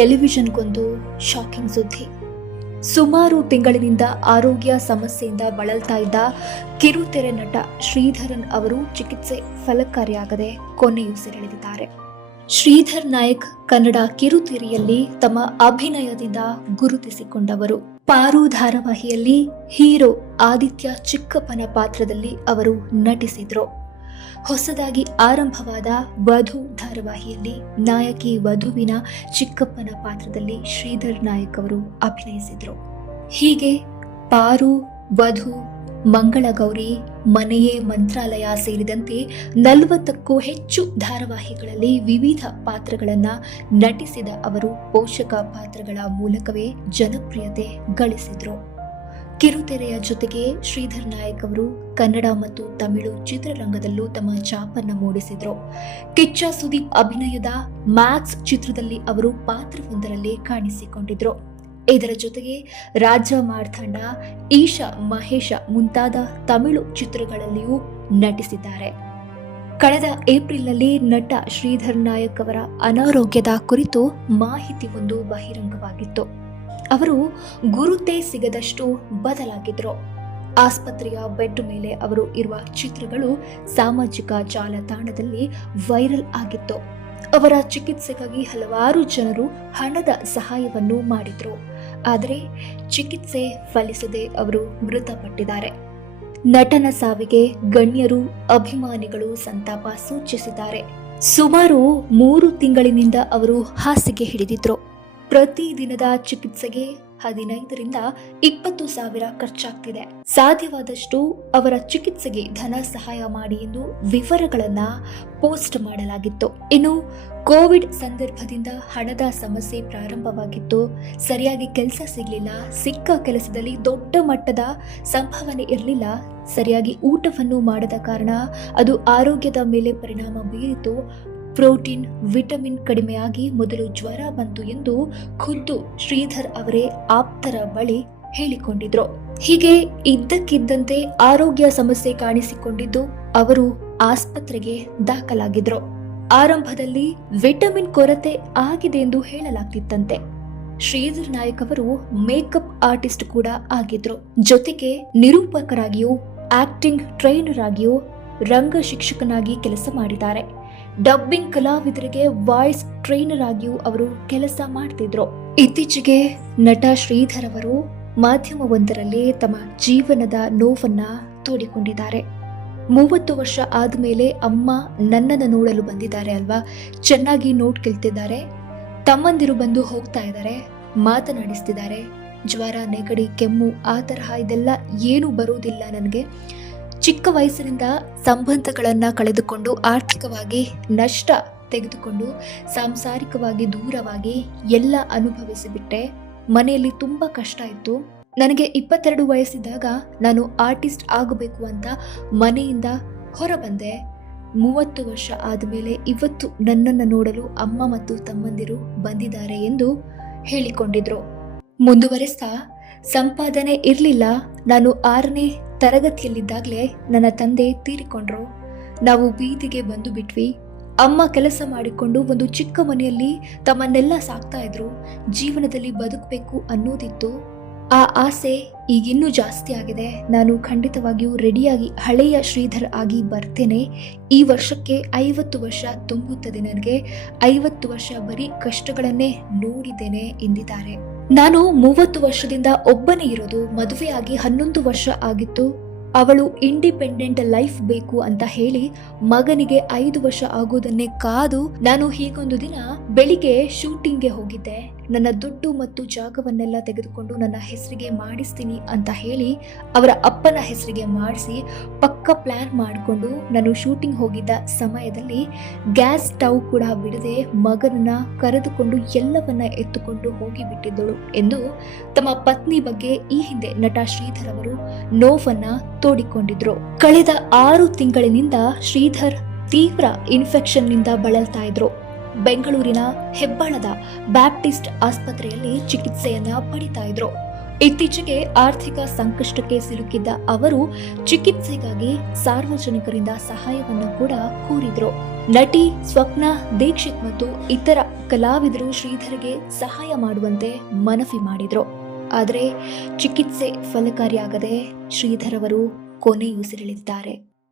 ಟೆಲಿವಿಷನ್ಗೊಂದು shocking ಸುದ್ದಿ. ಸುಮಾರು ತಿಂಗಳಿನಿಂದ ಆರೋಗ್ಯ ಸಮಸ್ಯೆಯಿಂದ ಬಳಲ್ತಾ ಇದ್ದ ಕಿರುತೆರೆ ನಟ ಶ್ರೀಧರನ್ ಅವರು ಚಿಕಿತ್ಸೆ ಫಲಕಾರಿಯಾಗದೆ ಕೊನೆಯುಸಿರೆಳೆದಿದ್ದಾರೆ ಶ್ರೀಧರ್ ನಾಯಕ್ ಕನ್ನಡ ಕಿರುತೆರೆಯಲ್ಲಿ ತಮ್ಮ ಅಭಿನಯದಿಂದ ಗುರುತಿಸಿಕೊಂಡವರು. ಪಾರು ಧಾರಾವಾಹಿಯಲ್ಲಿ ಹೀರೋ ಆದಿತ್ಯ ಚಿಕ್ಕಪ್ಪನ ಪಾತ್ರದಲ್ಲಿ ಅವರು ನಟಿಸಿದ್ರು. ಹೊಸದಾಗಿ ಆರಂಭವಾದ ವಧು ಧಾರಾವಾಹಿಯಲ್ಲಿ ನಾಯಕಿ ವಧುವಿನ ಚಿಕ್ಕಪ್ಪನ ಪಾತ್ರದಲ್ಲಿ ಶ್ರೀಧರ್ ನಾಯಕ್ ಅವರು ಅಭಿನಯಿಸಿದರು. ಹೀಗೆ ಪಾರು, ವಧು, ಮಂಗಳಗೌರಿ, ಮನೆಯೇ ಮಂತ್ರಾಲಯ ಸೇರಿದಂತೆ ನಲವತ್ತಕ್ಕೂ ಹೆಚ್ಚು ಧಾರಾವಾಹಿಗಳಲ್ಲಿ ವಿವಿಧ ಪಾತ್ರಗಳನ್ನು ನಟಿಸಿದ ಅವರು ಪೋಷಕ ಪಾತ್ರಗಳ ಮೂಲಕವೇ ಜನಪ್ರಿಯತೆ ಗಳಿಸಿದ್ರು. ಕಿರುತೆರೆಯ ಜೊತೆಗೆ ಶ್ರೀಧರ್ ನಾಯಕ್ ಅವರು ಕನ್ನಡ ಮತ್ತು ತಮಿಳು ಚಿತ್ರರಂಗದಲ್ಲೂ ತಮ್ಮ ಛಾಪನ್ನ ಮೂಡಿಸಿದ್ರು. ಕಿಚ್ಚ ಸುದೀಪ್ ಅಭಿನಯದ ಮ್ಯಾಕ್ಸ್ ಚಿತ್ರದಲ್ಲಿ ಅವರು ಪಾತ್ರವೊಂದರಲ್ಲಿ ಕಾಣಿಸಿಕೊಂಡಿದ್ರು. ಇದರ ಜೊತೆಗೆ ರಾಜ ಮಾರ್ಥಂಡ ಈಶಾ ಮಹೇಶ ಮುಂತಾದ ತಮಿಳು ಚಿತ್ರಗಳಲ್ಲಿಯೂ ನಟಿಸಿದ್ದಾರೆ. ಕಳೆದ ಏಪ್ರಿಲ್ನಲ್ಲಿ ನಟ ಶ್ರೀಧರ್ ನಾಯಕ್ ಅವರ ಅನಾರೋಗ್ಯದ ಕುರಿತು ಮಾಹಿತಿ ಒಂದು ಬಹಿರಂಗವಾಗಿತ್ತು. ಅವರು ಗುರುತೇ ಸಿಗದಷ್ಟು ಬದಲಾಗಿದ್ರು. ಆಸ್ಪತ್ರೆಯ ಬೆಡ್ ಮೇಲೆ ಅವರು ಇರುವ ಚಿತ್ರಗಳು ಸಾಮಾಜಿಕ ಜಾಲತಾಣದಲ್ಲಿ ವೈರಲ್ ಆಗಿತ್ತು. ಅವರ ಚಿಕಿತ್ಸೆಗಾಗಿ ಹಲವಾರು ಜನರು ಹಣದ ಸಹಾಯವನ್ನು ಮಾಡಿದ್ರು. ಆದರೆ ಚಿಕಿತ್ಸೆ ಫಲಿಸದೆ ಅವರು ಮೃತಪಟ್ಟಿದ್ದಾರೆ. ನಟನ ಸಾವಿಗೆ ಗಣ್ಯರು ಅಭಿಮಾನಿಗಳು ಸಂತಾಪ ಸೂಚಿಸಿದ್ದಾರೆ. ಸುಮಾರು ಮೂರು ತಿಂಗಳಿನಿಂದ ಅವರು ಹಾಸಿಗೆ ಹಿಡಿದಿದ್ರು. ಪ್ರತಿದಿನದ ಚಿಕಿತ್ಸೆಗೆ ಹದಿನೈದರಿಂದ ಇಪ್ಪತ್ತು ಸಾವಿರ ಖರ್ಚಾಗ್ತಿದೆ. ಸಾಧ್ಯವಾದಷ್ಟು ಅವರ ಚಿಕಿತ್ಸೆಗೆ ಧನ ಸಹಾಯ ಮಾಡಿ ಎಂದು ವಿವರಗಳನ್ನ ಪೋಸ್ಟ್ ಮಾಡಲಾಗಿತ್ತು. ಇನ್ನು ಕೋವಿಡ್ ಸಂದರ್ಭದಿಂದ ಹಣದ ಸಮಸ್ಯೆ ಪ್ರಾರಂಭವಾಗಿತ್ತು. ಸರಿಯಾಗಿ ಕೆಲಸ ಸಿಗಲಿಲ್ಲ. ಸಿಕ್ಕ ಕೆಲಸದಲ್ಲಿ ದೊಡ್ಡ ಮಟ್ಟದ ಸಂಭಾವನೆ ಇರಲಿಲ್ಲ. ಸರಿಯಾಗಿ ಊಟವನ್ನು ಮಾಡದ ಕಾರಣ ಅದು ಆರೋಗ್ಯದ ಮೇಲೆ ಪರಿಣಾಮ ಬೀರಿತು. ಪ್ರೋಟೀನ್, ವಿಟಮಿನ್ ಕಡಿಮೆಯಾಗಿ ಮೊದಲು ಜ್ವರ ಬಂತು ಎಂದು ಖುದ್ದು ಶ್ರೀಧರ್ ಅವರೇ ಆಪ್ತರ ಬಳಿ ಹೇಳಿಕೊಂಡಿದ್ರು. ಹೀಗೆ ಇದ್ದಕ್ಕಿದ್ದಂತೆ ಆರೋಗ್ಯ ಸಮಸ್ಯೆ ಕಾಣಿಸಿಕೊಂಡಿದ್ದು ಅವರು ಆಸ್ಪತ್ರೆಗೆ ದಾಖಲಾಗಿದ್ರು. ಆರಂಭದಲ್ಲಿ ವಿಟಮಿನ್ ಕೊರತೆ ಆಗಿದೆ ಎಂದು ಹೇಳಲಾಗ್ತಿತ್ತಂತೆ. ಶ್ರೀಧರ್ ನಾಯಕ್ ಅವರು ಮೇಕಪ್ ಆರ್ಟಿಸ್ಟ್ ಕೂಡ ಆಗಿದ್ರು. ಜೊತೆಗೆ ನಿರೂಪಕರಾಗಿಯೂ, ಆಕ್ಟಿಂಗ್ ಟ್ರೈನರ್ ಆಗಿಯೂ ರಂಗ ಶಿಕ್ಷಕನಾಗಿ ಕೆಲಸ ಮಾಡಿದ್ದಾರೆ. ಡಬ್ಬಿಂಗ್ ಕಲಾವಿದರಿಗೆ ವಾಯ್ಸ್ ಟ್ರೈನರ್ ಆಗಿಯೂ ಅವರು ಕೆಲಸ ಮಾಡ್ತಿದ್ರು. ಇತ್ತೀಚೆಗೆ ನಟ ಶ್ರೀಧರ್ ಅವರು ಮಾಧ್ಯಮವೊಂದರಲ್ಲಿ ತಮ್ಮ ಜೀವನದ ನೋವನ್ನ ತೋಡಿಕೊಂಡಿದ್ದಾರೆ. ಮೂವತ್ತು ವರ್ಷ ಆದಮೇಲೆ ಅಮ್ಮ ನನ್ನನ್ನು ನೋಡಲು ಬಂದಿದ್ದಾರೆ ಅಲ್ವಾ? ಚೆನ್ನಾಗಿ ನೋಟ್ ಕೇಳ್ತಿದ್ದಾರೆ. ತಮ್ಮಂದಿರು ಬಂದು ಹೋಗ್ತಾ ಇದ್ದಾರೆ, ಮಾತನಾಡಿಸ್ತಿದ್ದಾರೆ. ಜ್ವರ, ನೆಗಡಿ, ಕೆಮ್ಮು, ಆ ತರಹ ಇದೆಲ್ಲ ಏನು ಬರೋದಿಲ್ಲ ನನಗೆ. ಚಿಕ್ಕ ವಯಸ್ಸಿನಿಂದ ಸಂಬಂಧಗಳನ್ನು ಕಳೆದುಕೊಂಡು ಆರ್ಥಿಕವಾಗಿ ನಷ್ಟ ತೆಗೆದುಕೊಂಡು ಸಾಂಸಾರಿಕವಾಗಿ ದೂರವಾಗಿ ಎಲ್ಲ ಅನುಭವಿಸಿಬಿಟ್ಟೆ. ಮನೆಯಲ್ಲಿ ತುಂಬ ಕಷ್ಟ ಇತ್ತು. ನನಗೆ ಇಪ್ಪತ್ತೆರಡು ವಯಸ್ಸಿದ್ದಾಗ ನಾನು ಆರ್ಟಿಸ್ಟ್ ಆಗಬೇಕು ಅಂತ ಮನೆಯಿಂದ ಹೊರಬಂದೆ. ಮೂವತ್ತು ವರ್ಷ ಆದಮೇಲೆ ಇವತ್ತು ನನ್ನನ್ನು ನೋಡಲು ಅಮ್ಮ ಮತ್ತು ತಮ್ಮಂದಿರು ಬಂದಿದ್ದಾರೆ ಎಂದು ಹೇಳಿಕೊಂಡಿದ್ರು. ಮುಂದುವರೆಸ್ತಾ ಸಂಪಾದನೆ ಇರಲಿಲ್ಲ. ನಾನು ಆರನೇ ತರಗತಿಯಲ್ಲಿದ್ದಾಗಲೇ ನನ್ನ ತಂದೆ ತೀರಿಕೊಂಡ್ರು. ನಾವು ಬೀದಿಗೆ ಬಂದು ಬಿಟ್ವಿ. ಅಮ್ಮ ಕೆಲಸ ಮಾಡಿಕೊಂಡು ಒಂದು ಚಿಕ್ಕ ಮನೆಯಲ್ಲಿ ತಮ್ಮನ್ನೆಲ್ಲ ಸಾಕ್ತಾ ಇದ್ರು. ಜೀವನದಲ್ಲಿ ಬದುಕಬೇಕು ಅನ್ನೋದಿತ್ತು. ಆ ಆಸೆ ಈಗಿನ್ನೂ ಜಾಸ್ತಿ ಆಗಿದೆ. ನಾನು ಖಂಡಿತವಾಗಿಯೂ ರೆಡಿಯಾಗಿ ಹಳೆಯ ಶ್ರೀಧರ್ ಆಗಿ ಬರ್ತೇನೆ. ಈ ವರ್ಷಕ್ಕೆ ಐವತ್ತು ವರ್ಷ ತುಂಬುತ್ತದೆ ನನಗೆ. ಐವತ್ತು ವರ್ಷ ಬರೀ ಕಷ್ಟಗಳನ್ನೇ ನೋಡಿದ್ದೇನೆ ಎಂದಿದ್ದಾರೆ. ನಾನು ಮೂವತ್ತು ವರ್ಷದಿಂದ ಒಬ್ಬನೇ ಇರೋದು, ಮದುವೆಯಾಗಿ ಹನ್ನೊಂದು ವರ್ಷ ಆಗಿತ್ತು. ಅವಳು ಇಂಡಿಪೆಂಡೆಂಟ್ ಲೈಫ್ ಬೇಕು ಅಂತ ಹೇಳಿ ಮಗನಿಗೆ ಐದು ವರ್ಷ ಆಗೋದನ್ನೇ ಕಾದು ನಾನು ಹೀಗೊಂದು ದಿನ ಬೆಳಿಗ್ಗೆ ಶೂಟಿಂಗ್ಗೆ ಹೋಗಿದ್ದೆ. ನನ್ನ ದುಡ್ಡು ಮತ್ತು ಜಾಗವನ್ನೆಲ್ಲ ತೆಗೆದುಕೊಂಡು ನನ್ನ ಹೆಸರಿಗೆ ಮಾಡಿಸ್ತೀನಿ ಅಂತ ಹೇಳಿ ಅವರ ಅಪ್ಪನ ಹೆಸರಿಗೆ ಮಾಡಿಸಿ ಪಕ್ಕ ಪ್ಲ್ಯಾನ್ ಮಾಡಿಕೊಂಡು ನಾನು ಶೂಟಿಂಗ್ ಹೋಗಿದ್ದ ಸಮಯದಲ್ಲಿ ಗ್ಯಾಸ್ ಸ್ಟವ್ ಕೂಡ ಬಿಡದೆ ಮಗನನ್ನ ಕರೆದುಕೊಂಡು ಎಲ್ಲವನ್ನ ಎತ್ತುಕೊಂಡು ಹೋಗಿಬಿಟ್ಟಿದ್ದಳು ಎಂದು ತಮ್ಮ ಪತ್ನಿ ಬಗ್ಗೆ ಈ ಹಿಂದೆ ನಟ ಶ್ರೀಧರ್ ಅವರು ನೋವನ್ನ ತೋಡಿಕೊಂಡಿದ್ರು. ಕಳೆದ ಆರು ತಿಂಗಳಿನಿಂದ ಶ್ರೀಧರ್ ತೀವ್ರ ಇನ್ಫೆಕ್ಷನ್ನಿಂದ ಬಳಲ್ತಾ ಇದ್ರು. ಬೆಂಗಳೂರಿನ ಹೆಬ್ಬಾಳದ ಬ್ಯಾಪ್ಟಿಸ್ಟ್ ಆಸ್ಪತ್ರೆಯಲ್ಲಿ ಚಿಕಿತ್ಸೆಯನ್ನ ಪಡಿತಾ ಇದ್ರು. ಇತ್ತೀಚೆಗೆ ಆರ್ಥಿಕ ಸಂಕಷ್ಟಕ್ಕೆ ಸಿಲುಕಿದ್ದ ಅವರು ಚಿಕಿತ್ಸೆಗಾಗಿ ಸಾರ್ವಜನಿಕರಿಂದ ಸಹಾಯವನ್ನು ಕೂಡ ಕೋರಿದ್ರು. ನಟಿ ಸ್ವಪ್ನ, ದೀಕ್ಷಿತ್ ಮತ್ತು ಇತರ ಕಲಾವಿದರು ಶ್ರೀಧರ್ಗೆ ಸಹಾಯ ಮಾಡುವಂತೆ ಮನವಿ ಮಾಡಿದ್ರು. ಆದರೆ ಚಿಕಿತ್ಸೆ ಫಲಕಾರಿಯಾಗದೆ ಶ್ರೀಧರ್ ಅವರು ಕೊನೆಯುಸಿರೆಳಿದ್ದಾರೆ